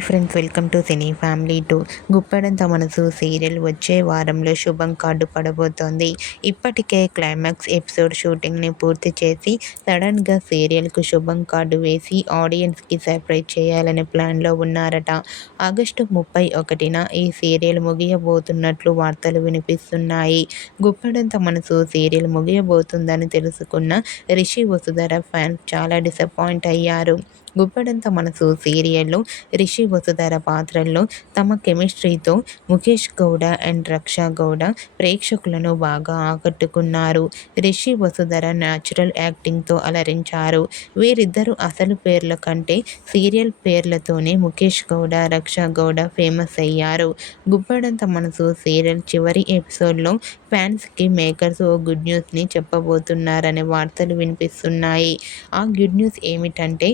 Hi friends welcome to cine family two Guppedantha Manasu serial వచ్చే వారంలో శుభం card పడబోతోంది. ఇప్పటికే క్లైమాక్స్ ఎపిసోడ్ షూటింగ్ని పూర్తి చేసి సడన్గా సీరియల్కు శుభం కార్డు వేసి ఆడియన్స్కి సర్ప్రైజ్ చేయాలనే ప్లాన్లో ఉన్నారట. ఆగస్టు ముప్పై ఒకటిన ఈ సీరియల్ ముగియబోతున్నట్లు వార్తలు వినిపిస్తున్నాయి. గుప్పెడంత మనసు సీరియల్ ముగియబోతుందని తెలుసుకున్న రిషి వసుధర ఫ్యాన్స్ చాలా డిసప్పాయింట్ అయ్యారు. గుబ్బడంత మనసు సీరియల్లో రిషి వసుధర పాత్రల్లో తమ కెమిస్ట్రీతో ముఖేష్ గౌడ అండ్ రక్షా గౌడ ప్రేక్షకులను బాగా ఆకట్టుకున్నారు. రిషి వసుధర న్యాచురల్ యాక్టింగ్తో అలరించారు. వీరిద్దరు అసలు పేర్ల కంటే సీరియల్ పేర్లతోనే ముఖేష్ గౌడ రక్షా గౌడ ఫేమస్ అయ్యారు. గుబ్బడంత మనసు సీరియల్ చివరి ఎపిసోడ్లో ఫ్యాన్స్కి మేకర్స్ ఓ గుడ్ న్యూస్ని చెప్పబోతున్నారనే వార్తలు వినిపిస్తున్నాయి. ఆ గుడ్ న్యూస్ ఏమిటంటే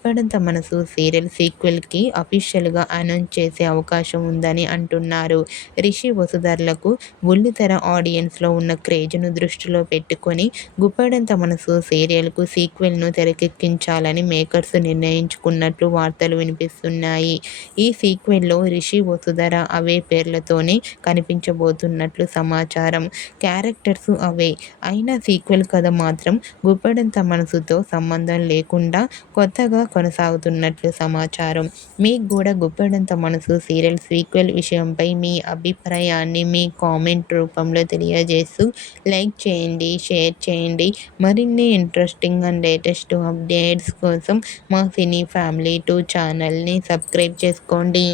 గుప్పెడంత మనసు సీరియల్ సీక్వెల్కి అఫీషియల్గా అనౌన్స్ చేసే అవకాశం ఉందని అంటున్నారు. రిషి వసుధర్లకు బుల్లితెర ఆడియన్స్లో ఉన్న క్రేజ్ను దృష్టిలో పెట్టుకొని గుప్పడంత మనసు సీరియల్కు సీక్వెల్ను తెరకెక్కించాలని మేకర్స్ నిర్ణయించుకున్నట్లు వార్తలు వినిపిస్తున్నాయి. ఈ సీక్వెల్లో రిషి వసుధర అవే పేర్లతోనే కనిపించబోతున్నట్లు సమాచారం. క్యారెక్టర్స్ అవే. అయినా సీక్వెల్ కథ మాత్రం గుప్పడంత మనసుతో సంబంధం లేకుండా కొత్తగా కొనసాగుతున్నట్లు సమాచారం. మీకు కూడా గుప్పెడంత మనసు సీరియల్ సీక్వెల్ విషయంపై మీ అభిప్రాయాన్ని మీ కామెంట్ రూపంలో తెలియజేస్తూ లైక్ చేయండి షేర్ చేయండి. మరిన్ని ఇంట్రెస్టింగ్ అండ్ లేటెస్ట్ అప్డేట్స్ కోసం మా సినీ ఫ్యామిలీ టూ ఛానల్ని సబ్స్క్రైబ్ చేసుకోండి.